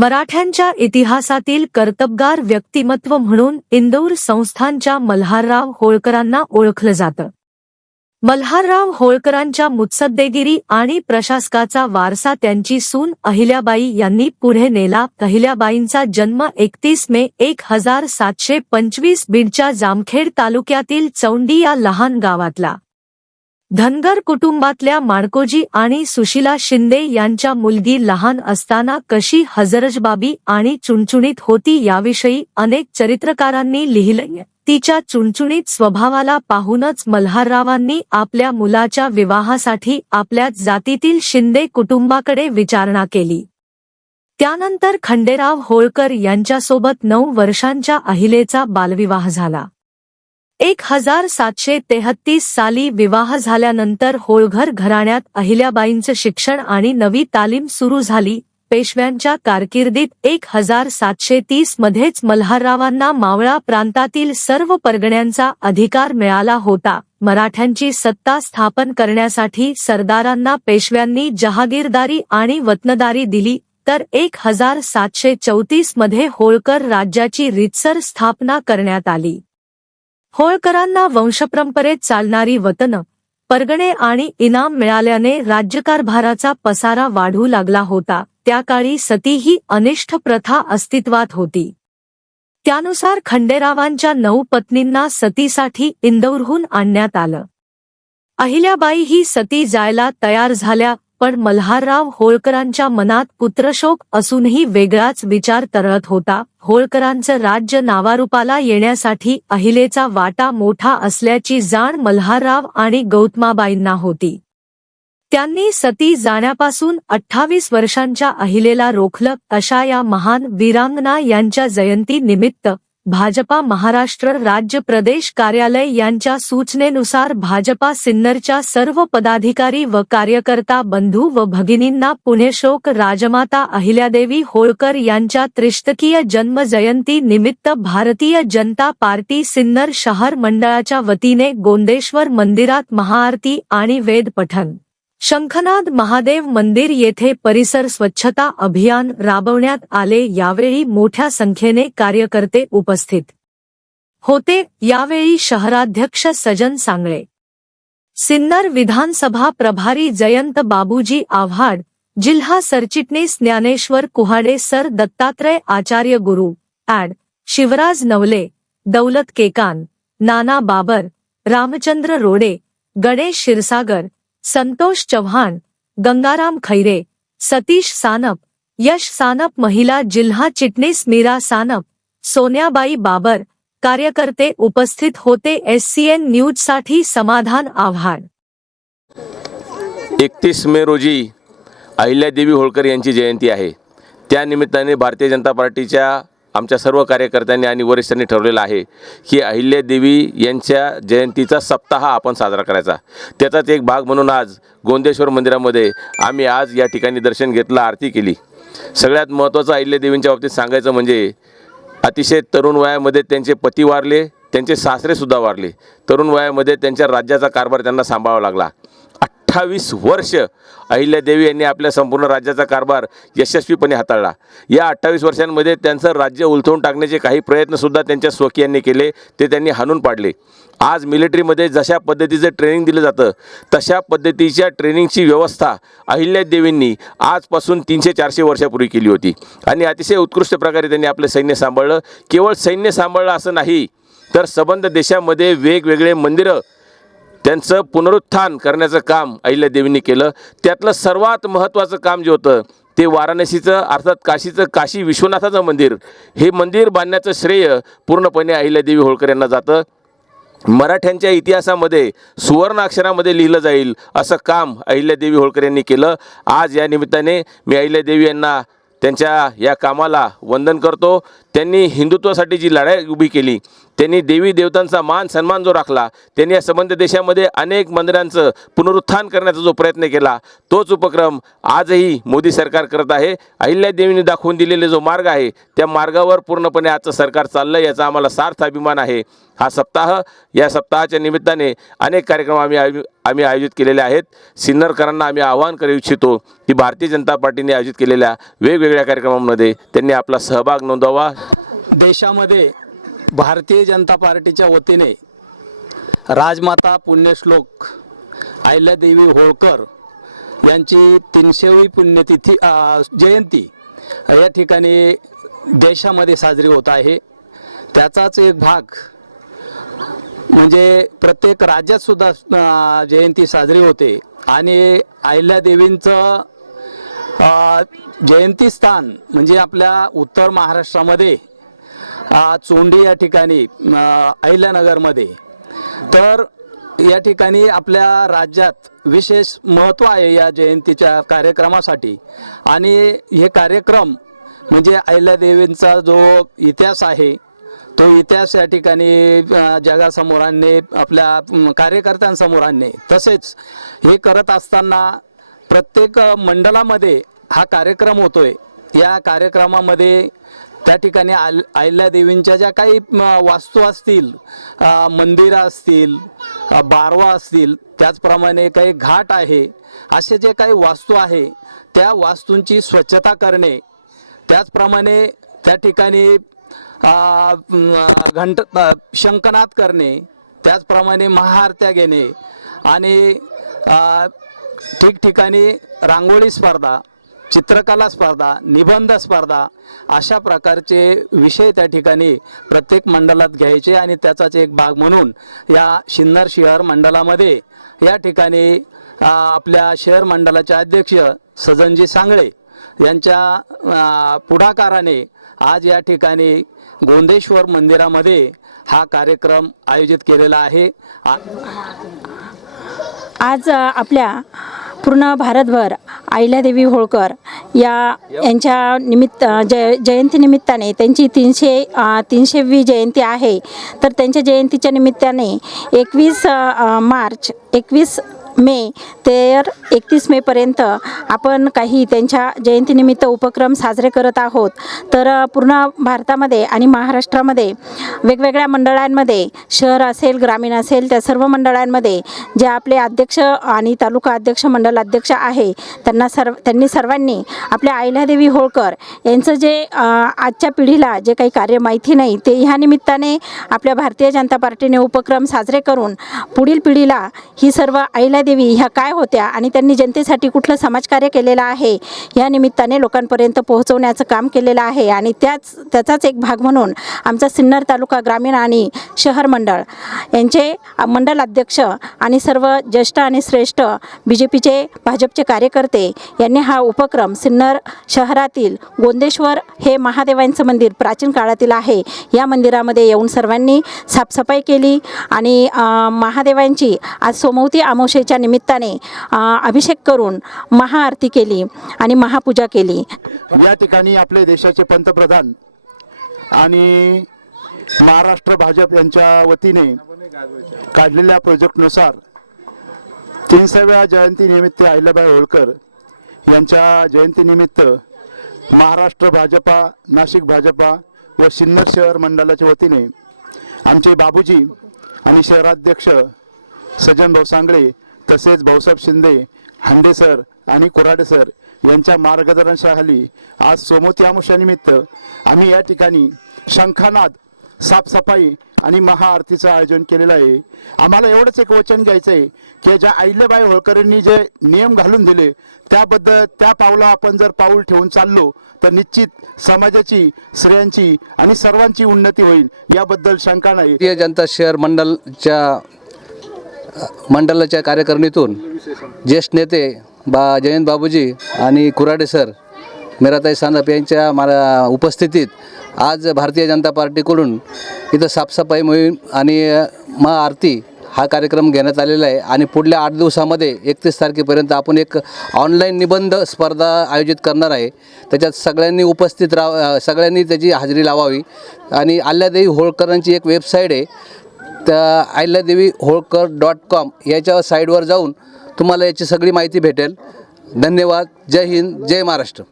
मराठ्यांच्या इतिहासातील कर्तबगार व्यक्तिमत्व म्हणून इंदौर संस्थानच्या मल्हारराव होळकरांना ओळखलं जातं. मल्हारराव होळकरांच्या मुत्सद्देगिरी आणि प्रशासकाचा वारसा त्यांची सून अहिल्याबाई यांनी पुढे नेला. अहिल्याबाईंचा जन्म एकतीस मे एक हजार सातशे पंचवीस बीडच्या जामखेड तालुक्यातील चौंडी या लहान गावातला. धनगर कुटुंबातल्या माणकोजी आणि सुशिला शिंदे यांच्या मुलगी लहान असताना कशी हजरजबाबी आणि चुणचुणीत होती याविषयी अनेक चरित्रकारांनी लिहिलंय. तिच्या चुणचुणीत स्वभावाला पाहूनच मल्हाररावांनी आपल्या मुलाच्या विवाहासाठी आपल्या जातीतील शिंदे कुटुंबाकडे विचारणा केली. त्यानंतर खंडेराव होळकर यांच्यासोबत नऊ वर्षांच्या अहिलेचा बालविवाह झाला. एक हजार सातशे तेहत्तीस साली विवाह झाल्यानंतर होळघर घराण्यात अहिल्याबाईंचं शिक्षण आणि नवी तालीम सुरू झाली. पेशव्यांच्या कारकिर्दीत एक हजार सातशे तीस मध्येच मल्हाररावांना मावळा प्रांतातील सर्व परगण्यांचा अधिकार मिळाला होता. मराठ्यांची सत्ता स्थापन करण्यासाठी सरदारांना पेशव्यांनी जहागीरदारी आणि वतनदारी दिली. तर एक हजार सातशे चौतीसमध्ये होळकर राज्याची रितसर स्थापना करण्यात आली. होळकरांना वंशपरंपरेत चालणारी वतन परगणे आणि इनाम मिळाल्याने राज्यकारभाराचा पसारा वाढू लागला होता. त्या काळी सती ही अनिष्ठ प्रथा अस्तित्वात होती. त्यानुसार खंडेरावांच्या नऊ पत्नींना सतीसाठी इंदौरहून आणण्यात आलं. अहिल्याबाई ही सती जायला तयार झाल्या. पण मल्हारराव होळकरांच्या मनात पुत्रशोक असूनही वेगळाच विचार तरळत होता. होळकरांचं राज्य नावारूपाला येण्यासाठी अहिलेचा वाटा मोठा असल्याची जाण मल्हारराव आणि गौतमाबाईंना होती. त्यांनी सती जाण्यापासून अठ्ठावीस वर्षांच्या अहिलेला रोखलं अशा या महान वीरांगना यांच्या जयंती निमित्त भाजपा महाराष्ट्र राज्य प्रदेश कार्यालय यांच्या सूचनेनुसार भाजपा सिन्नरच्या सर्व पदाधिकारी व कार्यकर्ता बंधू व भगिनींना पुण्यश्लोक राजमाता अहिल्यादेवी होळकर यांच्या त्रिष्टकीय जन्म जयंती निमित्त भारतीय जनता पार्टी सिन्नर शहर मंडळाच्या वतीने गोंदेश्वर मंदिरात महाआरती आणि वेदपठण. शंखनाद महादेव मंदिर येथे परिसर स्वच्छता अभियान राबवण्यात आले. यावेळी मोठ्या संख्येने कार्यकर्ते उपस्थित होते. यावेळी शहराध्यक्ष सजन सांगळे सिन्नर विधानसभा प्रभारी जयंत बाबूजी आव्हाड जिल्हा सरचिटणीस ज्ञानेश्वर कुहाडे सर दत्तात्रय आचार्य गुरु ॲड शिवराज नवले दौलत केकान नाना बाबर रामचंद्र रोडे गणेश क्षीरसागर संतोष चव्हाण गंगाराम खैरे सतीश सानप यश सानप महिला जिल्हा चिटणीस मीरा सानप सोन्याबाई बाबर कार्यकर्ते उपस्थित होते एससीएन न्यूजसाठी समाधान आव्हाड एकतीस मे रोजी अहिल्यादेवी होळकर यांची जयंती आहे. त्या निमित्ताने भारतीय जनता पार्टीच्या आमच्या सर्व कार्यकर्त्यांनी आणि वरिष्ठांनी ठरवलेलं आहे की अहिल्यादेवी यांच्या जयंतीचा सप्ताह आपण साजरा करायचा. त्याचाच एक भाग म्हणून आज गोंदेश्वर मंदिरामध्ये आम्ही आज या ठिकाणी दर्शन घेतलं आरती केली. सगळ्यात महत्त्वाचं अहिल्यादेवींच्या बाबतीत सांगायचं म्हणजे अतिशय तरुण वयामध्ये त्यांचे पती वारले त्यांचे सासरेसुद्धा वारले. तरुण वयामध्ये त्यांच्या राज्याचा कारभार त्यांना सांभाळावा लागला. अठ्ठावीस वर्ष अहिल्यादेवी यांनी आपल्या संपूर्ण राज्याचा कारभार यशस्वीपणे हाताळला. या अठ्ठावीस वर्षांमध्ये त्यांचं राज्य उलथवून टाकण्याचे काही प्रयत्नसुद्धा त्यांच्या स्वकीयांनी केले ते त्यांनी हाणून पाडले. आज मिलिटरीमध्ये जशा पद्धतीचं ट्रेनिंग दिलं जातं तशा पद्धतीच्या ट्रेनिंगची व्यवस्था अहिल्यादेवींनी आजपासून तीनशे चारशे वर्षापूर्वी केली होती. आणि अतिशय उत्कृष्ट प्रकारे त्यांनी आपलं सैन्य सांभाळलं. केवळ सैन्य सांभाळलं असं नाही तर संबंध देशामध्ये वेगवेगळे मंदिरं त्यांचं पुनरुत्थान करण्याचं काम अहिल्यादेवींनी केलं. त्यातलं सर्वात महत्त्वाचं काम जे होतं ते वाराणसीचं अर्थात काशीचं काशी विश्वनाथाचं मंदिर. हे मंदिर बांधण्याचं श्रेय पूर्णपणे अहिल्यादेवी होळकर यांना जातं. मराठ्यांच्या इतिहासामध्ये सुवर्ण अक्षरामध्ये लिहिलं जाईल असं काम अहिल्यादेवी होळकर यांनी केलं. आज या निमित्ताने मी अहिल्यादेवी यांना त्यांच्या या कामाला वंदन करतो. त्यांनी हिंदुत्वासाठी जी लढाई उभी केली त्यांनी देवी देवतांचा मान सन्मान जो राखला त्यांनी या संबंध देशामध्ये अनेक मंदिरांचं पुनरुत्थान करण्याचा जो प्रयत्न केला तोच उपक्रम आजही मोदी सरकार करत आहे. अहिल्यादेवींनी दाखवून दिलेले जो मार्ग आहे त्या मार्गावर पूर्णपणे आजचं सरकार चाललं याचा आम्हाला सार्थ अभिमान आहे. हा सप्ताह या सप्ताहाच्या निमित्ताने अनेक कार्यक्रम आम्ही आम्ही आयोजित केलेले आहेत. सिन्नरकरांना आम्ही आवाहन करू इच्छितो की भारतीय जनता पार्टीने आयोजित केलेल्या वेगवेगळ्या कार्यक्रमांमध्ये त्यांनी आपला सहभाग नोंदवा. देशामध्ये भारतीय जनता पार्टीच्या वतीने राजमाता पुण्यश्लोक अहिल्यादेवी होळकर यांची तीनशेवी पुण्यतिथी जयंती या ठिकाणी देशामध्ये साजरी होत आहे. त्याचाच एक भाग म्हणजे प्रत्येक राज्यात सुद्धा जयंती साजरी होते आणि अहिल्यादेवींचं जयंती स्थान म्हणजे आपल्या उत्तर महाराष्ट्रामध्ये चोंडी या ठिकाणी अहिल्यानगरमध्ये. तर या ठिकाणी आपल्या राज्यात विशेष महत्त्व आहे या जयंतीच्या कार्यक्रमासाठी. आणि हे कार्यक्रम म्हणजे अहिल्यादेवींचा जो इतिहास आहे तो इतिहास या ठिकाणी जगासमोर आणणे आपल्या कार्यकर्त्यांसमोर आणणे. तसेच हे करत असताना प्रत्येक मंडळामध्ये हा कार्यक्रम होतोय. या कार्यक्रमामध्ये त्या ठिकाणी आल अहिल्यादेवींच्या ज्या काही वास्तू असतील मंदिरं असतील बारवा असतील त्याचप्रमाणे काही घाट आहे असे जे काही वास्तू आहे त्या वास्तूंची स्वच्छता करणे त्याचप्रमाणे त्या ठिकाणी घंट शंकनाद करणे त्याचप्रमाणे महाआरत्या घेणे आणि ठिकठिकाणी रांगोळी स्पर्धा चित्रकला स्पर्धा निबंध स्पर्धा अशा प्रकारचे विषय त्या ठिकाणी प्रत्येक मंडळात घ्यायचे आणि त्याचाच एक भाग म्हणून या सिन्नर शहर मंडळामध्ये या ठिकाणी आपल्या शहर मंडळाचे अध्यक्ष सजनजी सांगळे यांच्या पुढाकाराने आज या ठिकाणी गोंदेश्वर मंदिरामध्ये हा कार्यक्रम आयोजित केलेला आहे. आज आपल्या पूर्ण भारतभर आईलादेवी होळकर या यांच्या निमित्त जय जयंतीनिमित्ताने त्यांची तीनशे तीनशेवी जयंती आहे. तर त्यांच्या जयंतीच्या निमित्ताने एकवीस मार्च एकवीस मे तर एकतीस मेपर्यंत आपण काही त्यांच्या जयंतीनिमित्त उपक्रम साजरे करत आहोत. तर पूर्ण भारतामध्ये आणि महाराष्ट्रामध्ये वेगवेगळ्या मंडळांमध्ये शहर असेल ग्रामीण असेल त्या सर्व मंडळांमध्ये जे आपले अध्यक्ष आणि तालुका अध्यक्ष मंडल अध्यक्ष आहे त्यांना सर्व त्यांनी सर्वांनी आपल्या अहिल्यादेवी होळकर यांचं जे आजच्या पिढीला जे काही कार्य माहिती नाही ते ह्या निमित्ताने आपल्या भारतीय जनता पार्टीने उपक्रम साजरे करून पुढील पिढीला ही सर्व देवी ह्या काय होत्या आणि त्यांनी जनतेसाठी कुठलं समाजकार्य केलेलं आहे? या निमित्ताने लोकांपर्यंत पोहोचवण्याचं काम केलेलं आहे आणि त्याच त्याचाच एक भाग म्हणून आमचा सिन्नर तालुका ग्रामीण आणि शहर मंडळ यांचे मंडल अध्यक्ष आणि सर्व ज्येष्ठ आणि श्रेष्ठ बी जे पीचे भाजपचे कार्यकर्ते यांनी हा उपक्रम सिन्नर शहरातील गोंदेश्वर हे महादेवांचं मंदिर प्राचीन काळातील आहे. या मंदिरामध्ये येऊन सर्वांनी साफसफाई केली आणि महादेवांची आज सोमवती त्या निमित्ताने अभिषेक करून महाआरती केली आणि महापूजा केली. या ठिकाणी आपले देशाचे पंतप्रधान आणि महाराष्ट्र भाजप यांच्या वतीने काढलेल्या प्रोजेक्टनुसार तीनसाव्या जयंतीनिमित्त अहिल्याबाई होळकर यांच्या जयंतीनिमित्त महाराष्ट्र भाजपा नाशिक भाजपा व सिन्नर शहर मंडळाच्या वतीने आमचे बाबूजी आणि शहराध्यक्ष सज्जन भाऊ सांगळे तसेच भाऊसाहेब शिंदे हंडे सर आणि कोराडे सर यांच्या मार्गदर्शनाखाली आज सोमवती अमावस्यानिमित्त आम्ही या ठिकाणी शंखानाद साफसफाई आणि महाआरतीचं आयोजन केलेलं आहे. आम्हाला एवढंच एक वचन घ्यायचं आहे की ज्या आईलेबाई होळकरांनी जे नियम घालून दिले त्याबद्दल त्या पावला आपण जर पाऊल ठेवून चाललो तर निश्चित समाजाची स्त्रियांची आणि सर्वांची उन्नती होईल. याबद्दल शंका नाही. भारतीय जनता शहर मंडलच्या मंडळाच्या कार्यकारिणीतून ज्येष्ठ नेते बा जयंत बाबूजी आणि कुराडे सर मेराताई सानप यांच्या मला उपस्थितीत आज भारतीय जनता पार्टीकडून इथं साफसफाई मोहीम आणि महाआरती हा कार्यक्रम घेण्यात आलेला आहे. आणि पुढल्या आठ दिवसामध्ये एकतीस तारखेपर्यंत आपण एक ऑनलाईन निबंध स्पर्धा आयोजित करणार आहे. त्याच्यात सगळ्यांनी उपस्थित राह सगळ्यांनी त्याची हजेरी लावावी. आणि आल्यादेवी होळकरांची एक वेबसाईट आहे. त्या अहिल्यादेवी होळकर डॉट कॉम याच्या साईडवर जाऊन तुम्हाला याची सगळी माहिती भेटेल. धन्यवाद. जय हिंद. जय महाराष्ट्र.